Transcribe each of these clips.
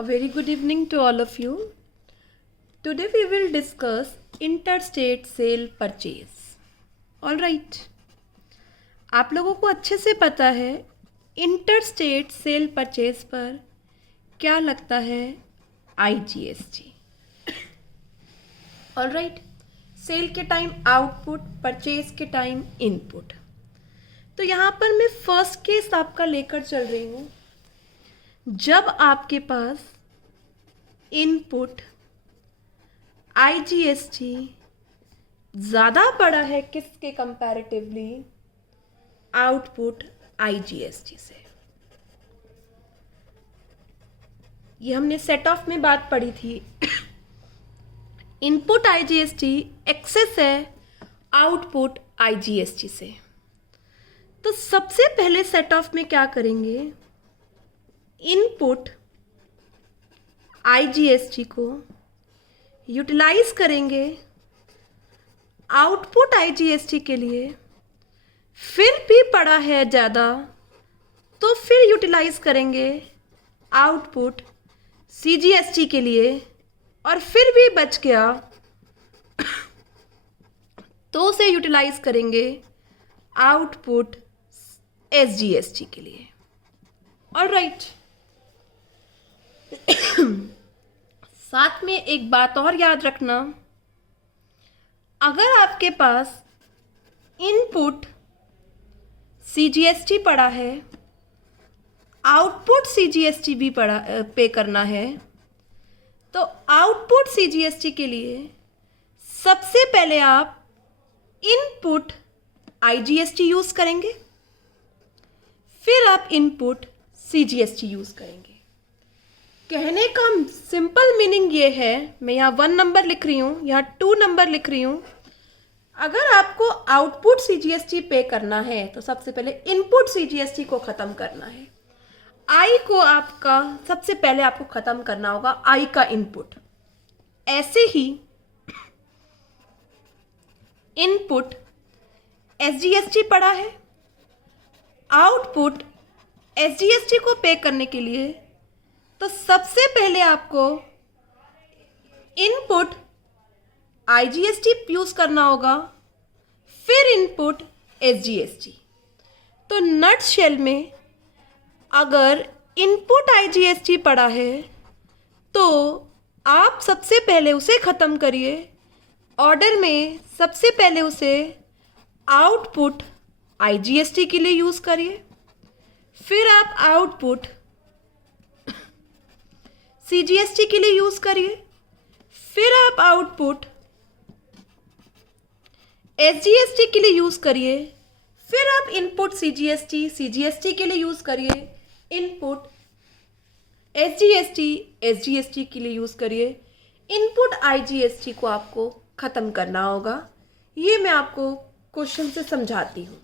A very good evening to all of you. Today we will discuss interstate sale purchase. All right. आप लोगों को अच्छे से पता है इंटरस्टेट सेल परचेज पर क्या लगता है IGST. All right. सेल के टाइम आउटपुट, परचेज के टाइम इनपुट. तो यहाँ पर मैं फर्स्ट केस आपका लेकर चल रही हूँ. जब आपके पास इनपुट IGST ज़्यादा बड़ा है किसके कंपैरेटिवली, आउटपुट IGST से. ये हमने सेट ऑफ में बात पढ़ी थी. इनपुट IGST एक्सेस है आउटपुट IGST से. तो सबसे पहले सेट ऑफ में क्या करेंगे, इनपुट IGST को यूटिलाइज करेंगे आउटपुट IGST के लिए. फिर भी पड़ा है ज़्यादा तो फिर यूटिलाइज करेंगे आउटपुट CGST के लिए, और फिर भी बच गया तो उसे यूटिलाइज करेंगे आउटपुट SGST के लिए. All right. साथ में एक बात और याद रखना, अगर आपके पास इनपुट CGST पड़ा है, आउटपुट CGST भी पड़ा पे करना है, तो आउटपुट CGST के लिए सबसे पहले आप इनपुट IGST यूज़ करेंगे, फिर आप इनपुट CGST यूज़ करेंगे. कहने का सिंपल मीनिंग ये है, मैं यहाँ 1 नंबर लिख रही हूँ, यहाँ 2 नंबर लिख रही हूँ. अगर आपको आउटपुट CGST पे करना है तो सबसे पहले इनपुट CGST को ख़त्म करना है. I को आपका सबसे पहले आपको ख़त्म करना होगा, I का इनपुट. ऐसे ही इनपुट SGST पड़ा है, आउटपुट SGST को पे करने के लिए तो सबसे पहले आपको इनपुट IGST यूज़ करना होगा, फिर इनपुट SGST. तो नट शेल में अगर इनपुट IGST पड़ा है तो आप सबसे पहले उसे ख़त्म करिए. ऑर्डर में सबसे पहले उसे आउटपुट IGST के लिए यूज़ करिए, फिर आप आउटपुट CGST के लिए यूज़ करिए, फिर आप आउटपुट SGST के लिए यूज़ करिए, फिर आप इनपुट CGST के लिए यूज़ करिए, इनपुट SGST के लिए यूज़ करिए, इनपुट IGST को आपको ख़त्म करना होगा. ये मैं आपको क्वेश्चन से समझाती हूँ.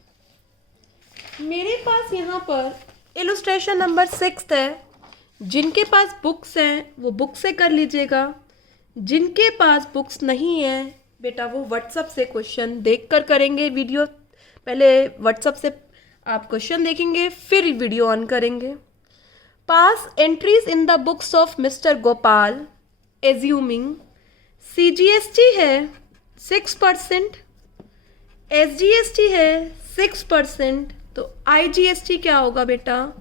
मेरे पास यहाँ पर इलस्ट्रेशन नंबर 6 है. जिनके पास बुक्स हैं वो बुक से कर लीजिएगा, जिनके पास बुक्स नहीं हैं बेटा वो व्हाट्सअप से क्वेश्चन देखकर करेंगे. वीडियो पहले व्हाट्सअप से आप क्वेश्चन देखेंगे, फिर वीडियो ऑन करेंगे. Pass entries in the books of mister Gopal assuming CGST है 6%, SGST है 6%, तो IGST क्या होगा बेटा,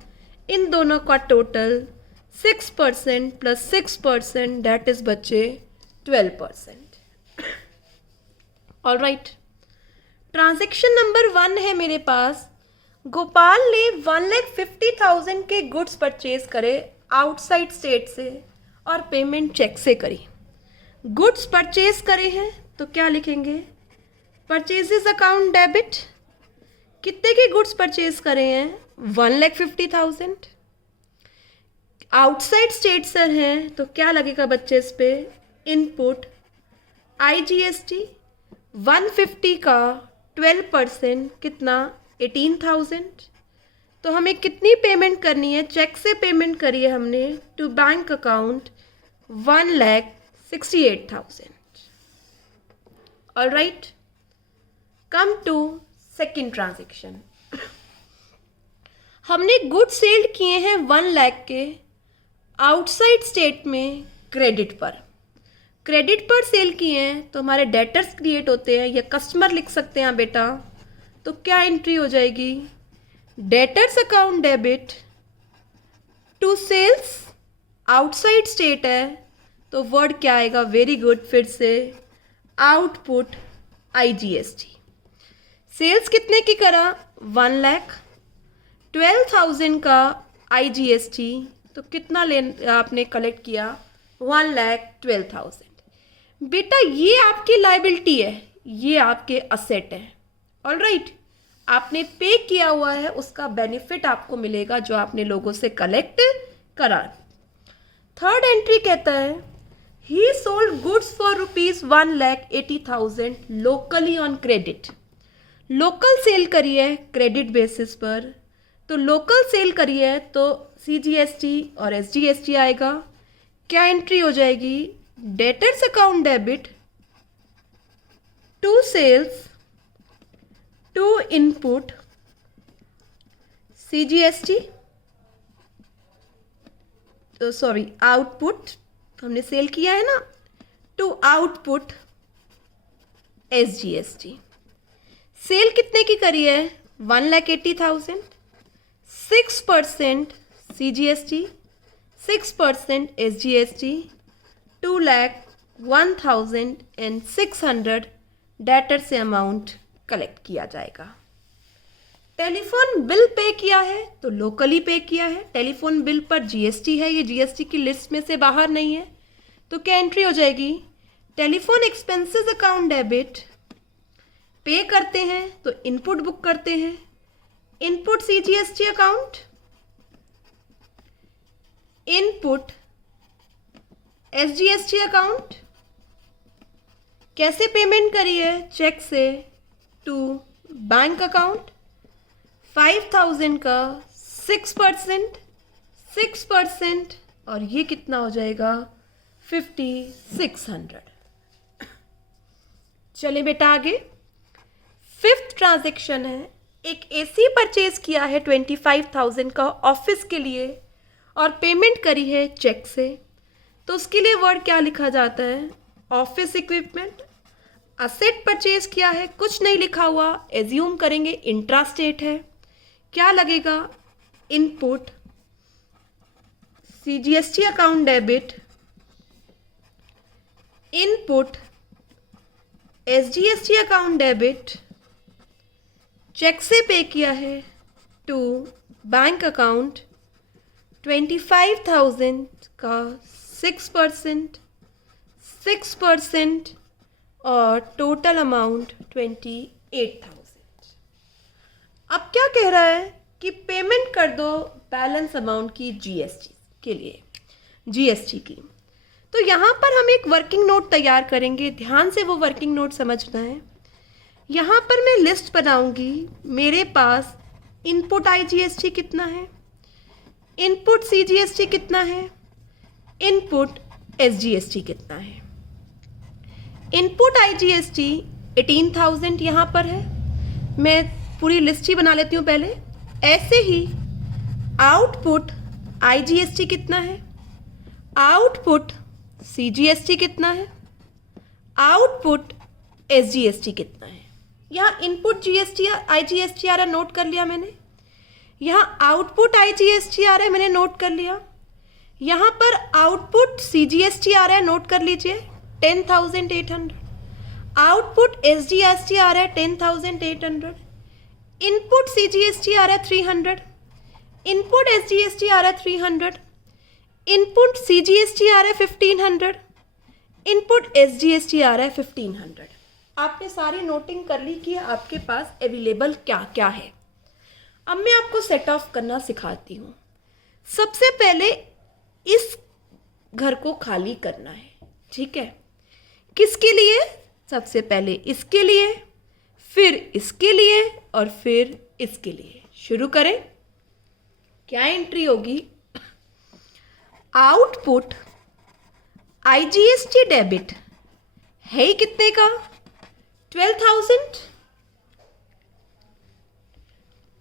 इन दोनों का टोटल 6% प्लस 6%, दैट इज बच्चे 12%. All right. ट्रांजेक्शन नंबर 1 है मेरे पास. गोपाल ने 1,50,000 के गुड्स परचेज करे आउटसाइड स्टेट से और पेमेंट चेक से करी. गुड्स परचेज करे हैं तो क्या लिखेंगे, परचेजेस अकाउंट डेबिट. कितने के गुड्स परचेज करे हैं, 1,50,000. आउटसाइड स्टेट सर हैं तो क्या लगेगा बच्चे इस पे, इनपुट IGST. 150 का 12% कितना, 18,000. तो हमें कितनी पेमेंट करनी है, चेक से पेमेंट करी है हमने to bank account 1,68,000. All right. Come to second outside state में क्रेडिट पर सेल किए हैं तो हमारे डेटर्स क्रिएट होते हैं या कस्टमर लिख सकते हैं बेटा। तो क्या एंट्री हो जाएगी? Debtors account debit to sales, outside state है तो वर्ड क्या आएगा? वेरी गुड, फिर से आउटपुट IGST। सेल्स कितने की करा? 1 लाख। 12,000 का IGST तो कितना आपने कलेक्ट किया? 1,12,000। बेटा ये आपकी लायबिलिटी है, ये आपके असेट है। ऑल राइट, आपने पे किया हुआ है, उसका बेनिफिट आपको मिलेगा जो आपने लोगों से कलेक्ट करा। थर्ड एंट्री कहता है ही sold goods for ₹1,80,000 locally on credit. Local cell करी है क्रेडिट बेसिस पर, तो लोकल सेल करी है तो CGST और SGST आएगा। क्या एंट्री हो जाएगी? Debtors account debit to sales to input CGST, तो सॉरी आउटपुट, हमने सेल किया है ना, टू आउटपुट SGST। सेल कितने की करी है? 1,80,000। 6% CGST, 6% SGST, 2,01,600 डेटर से अमाउंट कलेक्ट किया जाएगा। टेलीफोन बिल पे किया है तो लोकली पे किया है। टेलीफोन बिल पर GST है, ये GST की लिस्ट में से बाहर नहीं है, तो क्या एंट्री हो जाएगी? टेलीफोन एक्सपेंसेस अकाउंट डेबिट, पे करते हैं तो इनपुट बुक करते हैं, input CGST account, input SGST account. कैसे पेमेंट करी है? चेक से टू बैंक अकाउंट। 5,000 का 6% और ये कितना हो जाएगा? 5,600। चले बेटा आगे। फिफ्थ ट्रांजैक्शन है, एक AC परचेज किया है 25,000 का ऑफिस के लिए और पेमेंट करी है चेक से, तो उसके लिए वर्ड क्या लिखा जाता है? Office equipment. असेट परचेज किया है, कुछ नहीं लिखा हुआ, एज्यूम करेंगे इंट्रा स्टेट है। क्या लगेगा? Input CGST account debit, input SGST account debit, cheque से पे किया है टू बैंक अकाउंट। 25,000 का 6% और टोटल अमाउंट 28,000। अब क्या कह रहा है कि पेमेंट कर दो बैलेंस अमाउंट की GST के लिए, GST की। तो यहाँ पर हम एक वर्किंग नोट तैयार करेंगे, ध्यान से वो वर्किंग नोट समझना है। यहाँ पर मैं लिस्ट बनाऊंगी, मेरे पास इनपुट IGST कितना है, इनपुट CGST कितना है, इनपुट SGST कितना है। इनपुट IGST 18,000 यहाँ पर है, मैं पूरी लिस्ट ही बना लेती हूँ पहले। ऐसे ही आउटपुट IGST कितना है, आउटपुट CGST कितना है, आउटपुट SGST कितना है। यहाँ इनपुट GST IGST आ रहा है, नोट कर लिया मैंने। यहाँ आउटपुट IGST आ रहा है, मैंने नोट कर लिया। यहाँ पर आउटपुट CGST आ रहा है, नोट कर लीजिए 10,800। आउटपुट SGST आ रहा है 10,800। इनपुट CGST आ रहा है 300। इनपुट SGST आ रहा है 300। इनपुट CGST आ रहा है 1,500। इनपुट SGST आ रहा है 1,500। आपने सारी नोटिंग कर ली कि आपके पास अवेलेबल क्या क्या है। अब मैं आपको सेट ऑफ करना सिखाती हूँ। सबसे पहले इस घर को खाली करना है, ठीक है? किसके लिए? सबसे पहले इसके लिए, फिर इसके लिए और फिर इसके लिए। शुरू करें। क्या एंट्री होगी? आउटपुट IGST डेबिट है ही कितने का? 12,000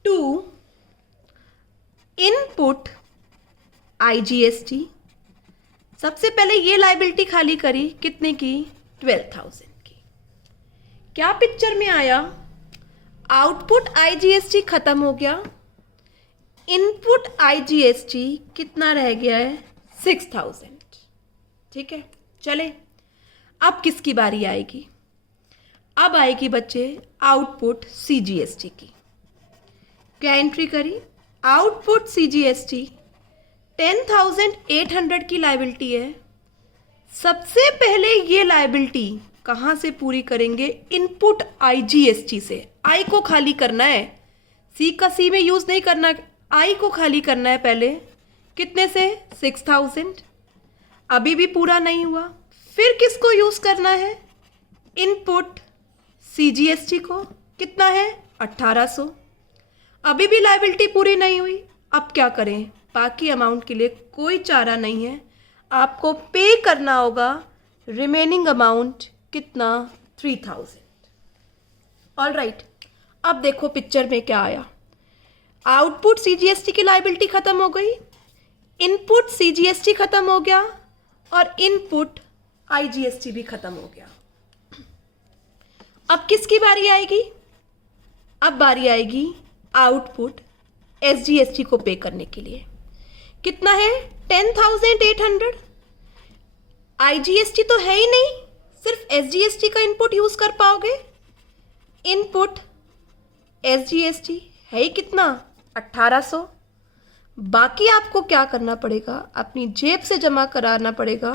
टू इनपुट IGST सबसे पहले ये लाइबिलिटी खाली करी, कितने की? 12,000 की। क्या पिक्चर में आया? आउटपुट आईजीएसटी खत्म हो गया, इनपुट आईजीएसटी कितना रह गया है? 6,000। ठीक है, चले अब किसकी बारी आएगी? अब आएगी बच्चे आउटपुट सीजीएसटी की। क्या एंट्री करी? आउटपुट सीजीएसटी 10,800 की लायबिलिटी है। सबसे पहले ये लायबिलिटी कहाँ से पूरी करेंगे? इनपुट आईजीएसटी से। आई को खाली करना है, सी का सी में यूज़ नहीं करना, आई को खाली करना है पहले। कितने से? 6,000। अभी भी पूरा नहीं हुआ, फिर किसको यूज़ करना है? इनपुट सीजीएसटी को। कितना है? 1800। अभी भी लायबिलिटी पूरी नहीं हुई, अब क्या करें? बाकी अमाउंट के लिए कोई चारा नहीं है, आपको पे करना होगा रिमेनिंग अमाउंट। कितना? 3,000। ऑल राइट, अब देखो पिक्चर में क्या आया। आउटपुट सीजीएसटी की लायबिलिटी खत्म हो गई, इनपुट सीजीएसटी खत्म हो गया और इनपुट आईजीएसटी भी खत्म हो गया। अब किसकी बारी आएगी? अब बारी आएगी आउटपुट एसजीएसटी को पे करने के लिए। कितना है? 10,800। आईजीएसटी तो है ही नहीं, सिर्फ एसजीएसटी का इनपुट यूज कर पाओगे। इनपुट एसजीएसटी है ही कितना? 1800। बाकी आपको क्या करना पड़ेगा? अपनी जेब से जमा कराना पड़ेगा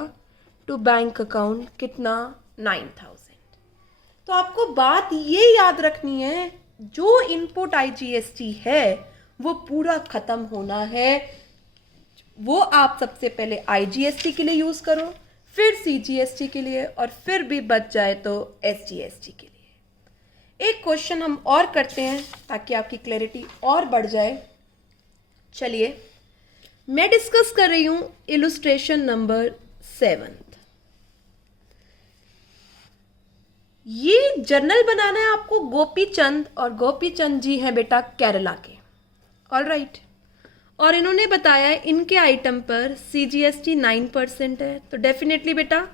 टू बैंक अकाउंट। कितना? 9,000। तो आपको बात ये याद रखनी है, जो इनपुट आईजीएसटी है वो पूरा खत्म होना है। वो आप सबसे पहले आईजीएसटी के लिए यूज़ करो, फिर सीजीएसटी के लिए, और फिर भी बच जाए तो एसजीएसटी के लिए। एक क्वेश्चन हम और करते हैं ताकि आपकी क्लैरिटी और बढ़ जाए। चलिए, मैं डिस्कस कर रही हूँ इलुस्ट्रेशन नंबर 7। ये जर्नल बनाना है आपको गोपी चंद, और गोपी चंद जी हैं बेटा केरला के। ऑल राइट, और इन्होंने बताया इनके आइटम पर सीजीएसटी 9% है, तो डेफिनेटली बेटा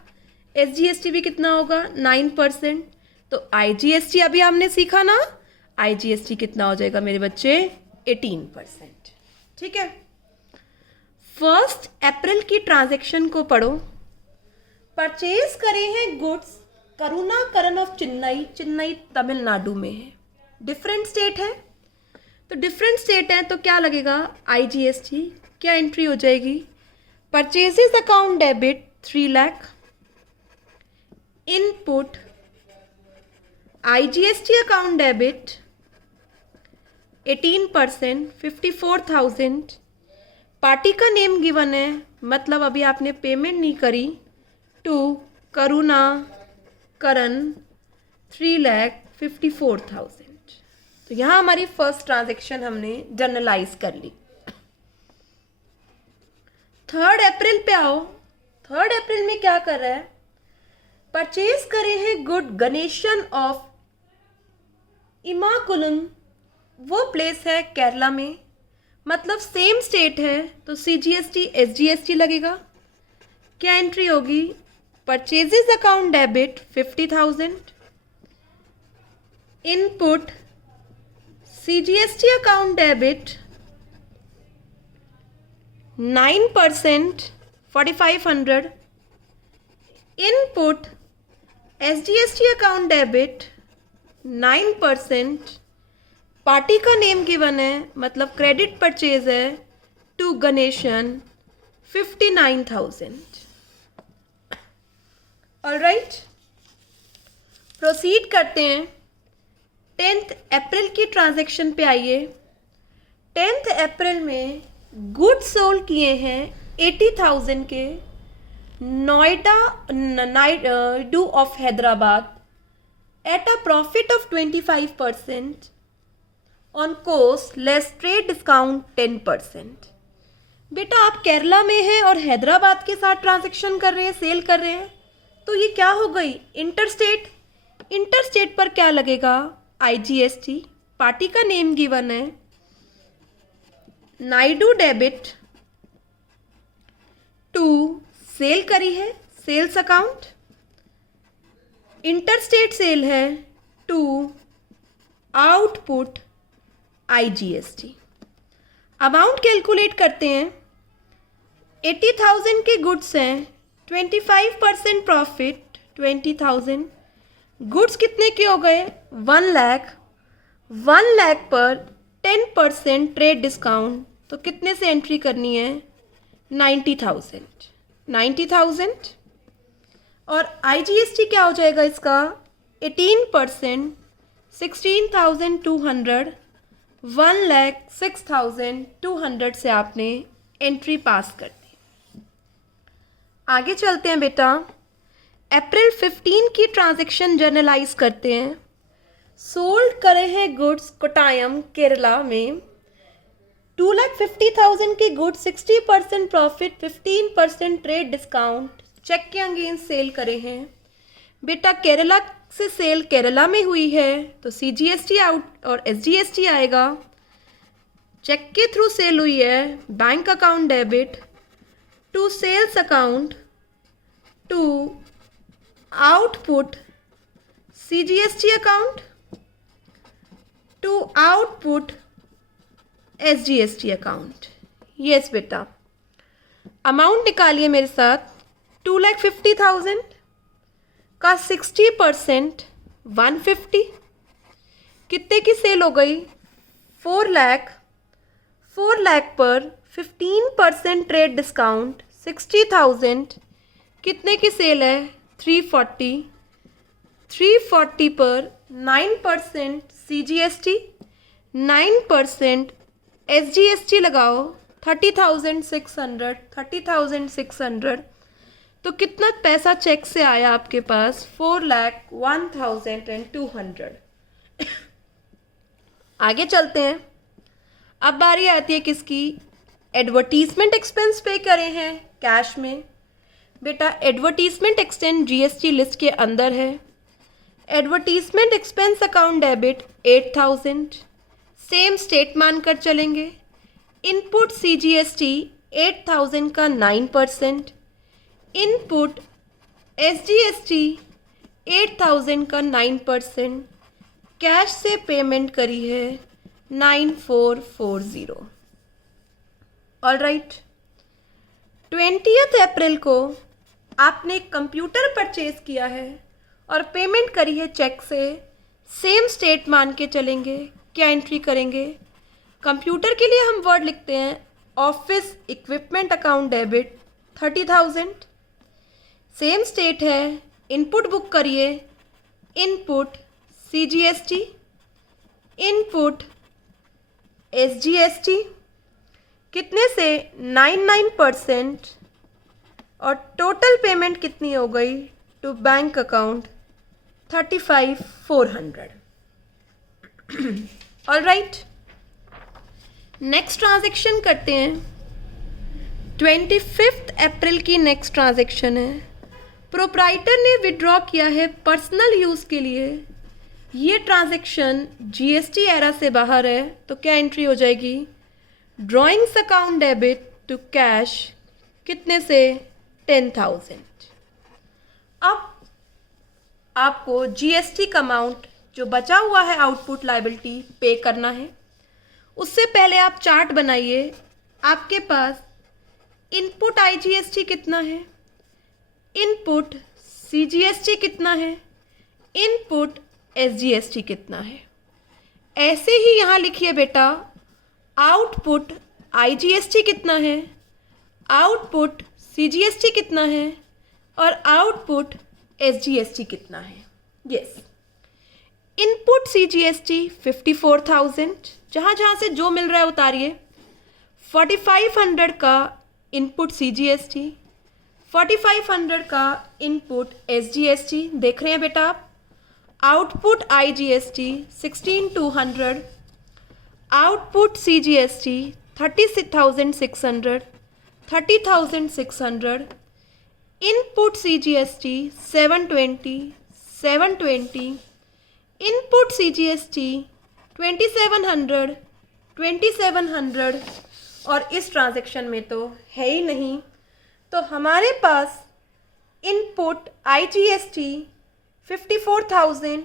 एसजीएसटी भी कितना होगा? 9%। तो आईजीएसटी अभी हमने सीखा ना, आईजीएसटी कितना हो जाएगा मेरे बच्चे? 18%। ठीक है, 1 अप्रैल की ट्रांजैक्शन को पढ़ो। परचेज करे हैं गुड्स करुणाकरण ऑफ चेन्नई, चेन्नई तमिलनाडु में है। डिफरेंट स्टेट है, तो डिफरेंट स्टेट है तो क्या लगेगा? आईजीएसटी। क्या एंट्री हो जाएगी? Purchases account debit 3 lakh, input IGST account debit 18% 54,000। Party का नेम गिवन है, मतलब अभी आपने पेमेंट नहीं करी, टू करुणा करण 3,54,000। तो यहाँ हमारी फर्स्ट ट्रांजैक्शन हमने जर्नलाइज कर ली। 3 अप्रैल पे आओ। 3 अप्रैल में क्या कर रहा है? परचेज करे हैं गुड गणेशन ऑफ इमाकुलम, वो प्लेस है केरला में, मतलब सेम स्टेट है, तो सीजीएसटी एसजीएसटी लगेगा। क्या एंट्री होगी? Purchases account debit 50,000, input CGST account debit 9% 4,500, input SGST account debit 9%। Party का नेम गिवन है, मतलब क्रेडिट परचेज है, to Ganeshan 59,000। All right, proceed करते हैं। 10 अप्रैल की ट्रांजैक्शन पे आइए। 10 अप्रैल में गुड्स सोल्ड किए हैं 80,000 के Noida Naidu of Hyderabad at a profit of 25% on cost less trade discount 10%। बेटा आप केरला में हैं और हैदराबाद के साथ ट्रांजैक्शन कर रहे हैं, सेल कर रहे हैं, तो ये क्या हो गई? इंटरस्टेट। इंटरस्टेट पर क्या लगेगा? आईजीएसटी। पार्टी का नेम गिवन है, नाइडू डेबिट टू सेल करी है, सेल्स अकाउंट, इंटरस्टेट सेल है, to output IGST। Amount calculate करते हैं। 80,000 के गुड्स हैं, 25% प्रॉफिट 20,000। गुड्स कितने के हो गए? 1 लाख। 1 लाख पर 10% ट्रेड डिस्काउंट, तो कितने से एंट्री करनी है? 90,000। 90,000 और IGST क्या हो जाएगा इसका? 18%, 16,200। 1,06,200 से आपने एंट्री पास कर दी। आगे चलते हैं बेटा। अप्रैल 15 की ट्रांजैक्शन जर्नलाइज करते हैं। सोल्ड करे हैं गुड्स कोटायम केरला में 2,50,000 के goods, 60% profit, 15% trade discount, cheque के अगेंस्ट सेल करे हैं। बेटा केरला से सेल केरला में हुई है तो CGST आउट और SGST आएगा। चेक के थ्रू सेल हुई है, bank account debit to sales account to output CGST account to output SGST account. Yes बेटा, अमाउंट निकालिए मेरे साथ। 2,50,000 का 60% 150, कितने की सेल हो गई? 4 लाख। 4 लाख पर 15% ट्रेड डिस्काउंट 60,000, कितने की सेल है? 340। 340 पर 9% CGST, 9% SGST लगाओ, 30,600। 30,600 तो कितना पैसा चेक से आया आपके पास? 4,01,200। आगे चलते हैं। अब बारी आती है किसकी? एडवर्टीजमेंट एक्सपेंस पे करे हैं कैश में। बेटा एडवर्टीजमेंट एक्सपेंस GST लिस्ट के अंदर है। Advertisement expense account debit 8,000, same state मानकर चलेंगे। इनपुट CGST 8,000 का 9%, इनपुट SGST 8,000 का 9%, कैश से पेमेंट करी है 9,440। All right. 20 अप्रैल को आपने कंप्यूटर परचेज किया है और पेमेंट करी है चेक से। सेम स्टेट मान के चलेंगे। क्या एंट्री करेंगे? कंप्यूटर के लिए हम वर्ड लिखते हैं office equipment account debit 30,000। Same state है, इनपुट बुक करिए, इनपुट CGST, इनपुट SGST, कितने से? 99%, और टोटल पेमेंट कितनी हो गई to bank account? 35,400। All right, next transaction करते हैं। 25 अप्रैल की नेक्स्ट ट्रांजेक्शन है। प्रोप्राइटर ने विड्रॉ किया है पर्सनल यूज़ के लिए। ये ट्रांजैक्शन GST एरा से बाहर है तो क्या एंट्री हो जाएगी? Drawings account debit to cash, कितने से? 10,000। अब आपको GST का अमाउंट जो बचा हुआ है आउटपुट लायबिलिटी पे करना है। उससे पहले आप चार्ट बनाइए। आपके पास इनपुट IGST कितना है, इनपुट CGST कितना है, इनपुट SGST कितना है। ऐसे ही यहाँ लिखिए बेटा, आउटपुट IGST कितना है, आउटपुट CGST कितना है और आउटपुट SGST कितना है। यस, इनपुट CGST 54,000, जहाँ जहाँ से जो मिल रहा है उतारिए। 4,500 का इनपुट CGST, 4,500 का इनपुट SGST देख रहे हैं बेटा आप। Output IGST 16,200, output CGST 36,600, 30,600, input CGST 720, 720, input CGST 2,700, 2,700, और इस ट्रांजैक्शन में तो है ही नहीं, तो हमारे पास input IGST 54,000,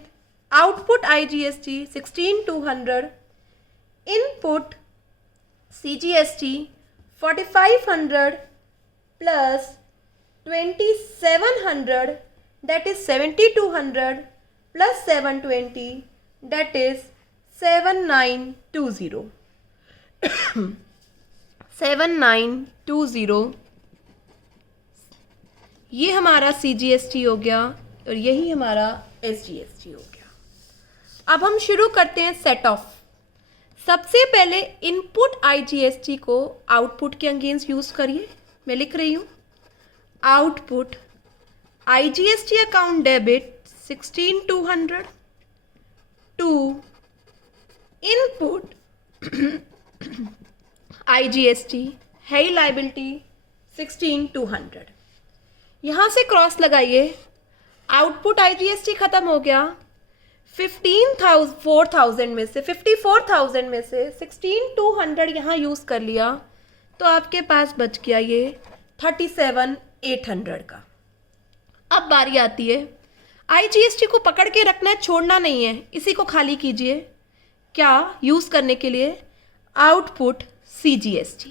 output IGST 16,200, input CGST 4,500 plus 2,700 that is 7,200 plus 720 that is 7,920. 7,920 ये हमारा CGST हो गया और यही हमारा SGST हो गया। अब हम शुरू करते हैं सेट ऑफ। सबसे पहले इनपुट IGST को आउटपुट के अगेंस्ट यूज़ करिए। मैं लिख रही हूँ output IGST account debit 16,200 to input IGST है लाइबिलिटी 16,200। यहाँ से क्रॉस लगाइए, आउटपुट IGST ख़त्म हो गया। 4,000 में से 54,000 में से 16,200 यहाँ यूज़ कर लिया तो आपके पास बच गया ये 37,800 का। अब बारी आती है IGST को पकड़ के रखना है, छोड़ना नहीं है, इसी को खाली कीजिए। क्या यूज़ करने के लिए आउटपुट CGST।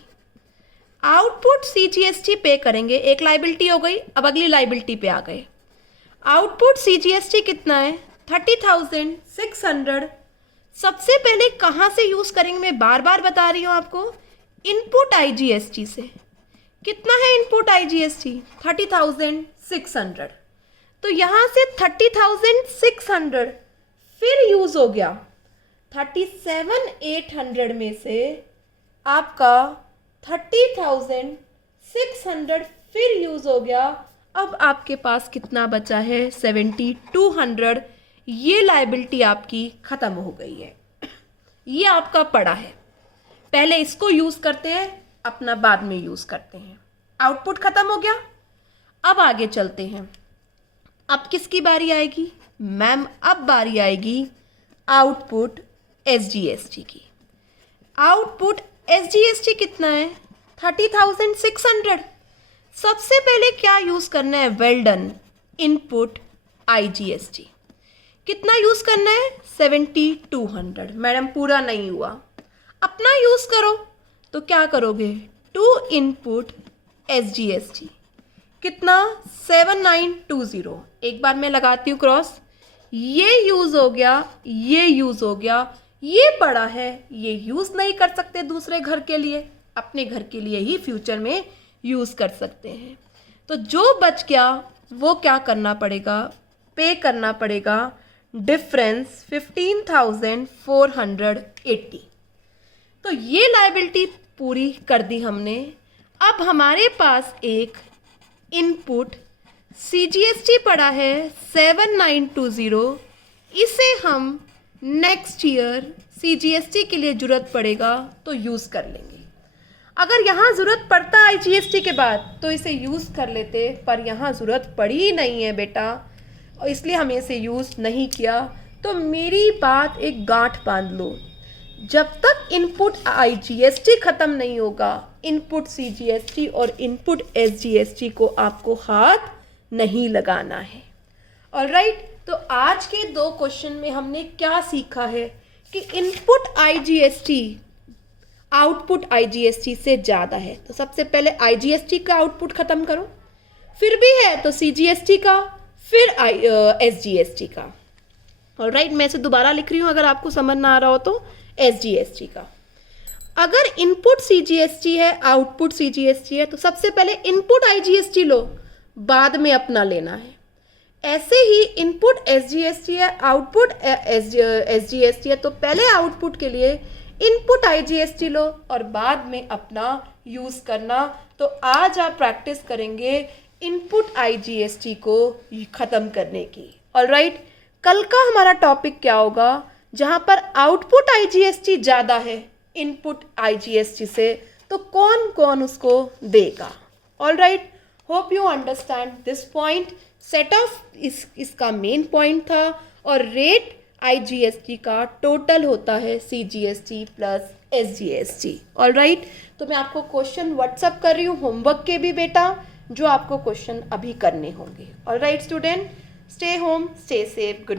आउटपुट CGST पे करेंगे, एक लाइबिलिटी हो गई। अब अगली लाइबिलिटी पे आ गए। आउटपुट CGST कितना है 30,600। सबसे पहले कहाँ से यूज़ करेंगे, मैं बार बार बता रही हूँ आपको, इनपुट IGST से। कितना है इनपुट IGST 30,600, तो यहाँ से 30,600 फिर यूज़ हो गया। 37,800 में से आपका 30,600 फिर यूज़ हो गया। अब आपके पास कितना बचा है 7,200। ये लाइबिलिटी आपकी ख़त्म हो गई है। ये आपका पड़ा है, पहले इसको यूज़ करते हैं, अपना बाद में यूज़ करते हैं। आउटपुट ख़त्म हो गया। अब आगे चलते हैं। अब किसकी बारी आएगी मैम? अब बारी आएगी आउटपुट SGST की। आउटपुट SGST कितना है 30,600। सबसे पहले क्या यूज़ करना है, वेल डन, इनपुट IGST। कितना यूज़ करना है 7,200। मैडम पूरा नहीं हुआ, अपना यूज़ करो। तो क्या करोगे, टू इनपुट SGST कितना 7,920। एक बार मैं लगाती हूँ क्रॉस, ये यूज़ हो गया, ये यूज़ हो गया, ये पड़ा है, ये यूज़ नहीं कर सकते दूसरे घर के लिए, अपने घर के लिए ही फ्यूचर में यूज़ कर सकते हैं। तो जो बच गया वो क्या करना पड़ेगा, पे करना पड़ेगा डिफरेंस 15,480। तो ये लाइबिलिटी पूरी कर दी हमने। अब हमारे पास एक इनपुट CGST पड़ा है 7,920। इसे हम नेक्स्ट ईयर CGST के लिए ज़रूरत पड़ेगा तो यूज़ कर लेंगे। अगर यहाँ ज़रूरत पड़ता IGST के बाद तो इसे यूज़ कर लेते, पर यहाँ ज़रूरत पड़ी ही नहीं है बेटा, और इसलिए हमने इसे यूज़ नहीं किया। तो मेरी बात एक गांठ बांध लो, जब तक इनपुट IGST ख़त्म नहीं होगा, इनपुट CGST और इनपुट SGST को आपको हाथ नहीं लगाना है। ऑलराइट, तो आज के 2 क्वेश्चन में हमने क्या सीखा है कि इनपुट IGST आउटपुट IGST से ज़्यादा है। तो सबसे पहले IGST का आउटपुट ख़त्म करो, फिर भी है तो CGST का, फिर SGST का। ऑलराइट, मैं इसे दोबारा लिख रही हूँ अगर आपको समझ ना आ रहा हो तो। SGST का, अगर इनपुट CGST है, आउटपुट CGST है, तो सबसे पहले इनपुट IGST लो, बाद में अपना लेना है। ऐसे ही इनपुट SGST है, आउटपुट SGST है, तो पहले आउटपुट के लिए इनपुट IGST लो और बाद में अपना यूज़ करना। तो आज आप प्रैक्टिस करेंगे इनपुट IGST को ख़त्म करने की। ऑलराइट, कल का हमारा टॉपिक क्या होगा, जहाँ पर आउटपुट IGST ज़्यादा है इनपुट IGST से, तो कौन कौन उसको देगा। Alright, hope you understand this point. Set of इसका मेन पॉइंट था और रेट IGST का टोटल होता है CGST प्लस SGST। ऑलराइट, तो मैं आपको क्वेश्चन व्हाट्सअप कर रही हूँ होमवर्क के भी बेटा, जो आपको क्वेश्चन अभी करने होंगे। Alright student, stay home, stay safe, good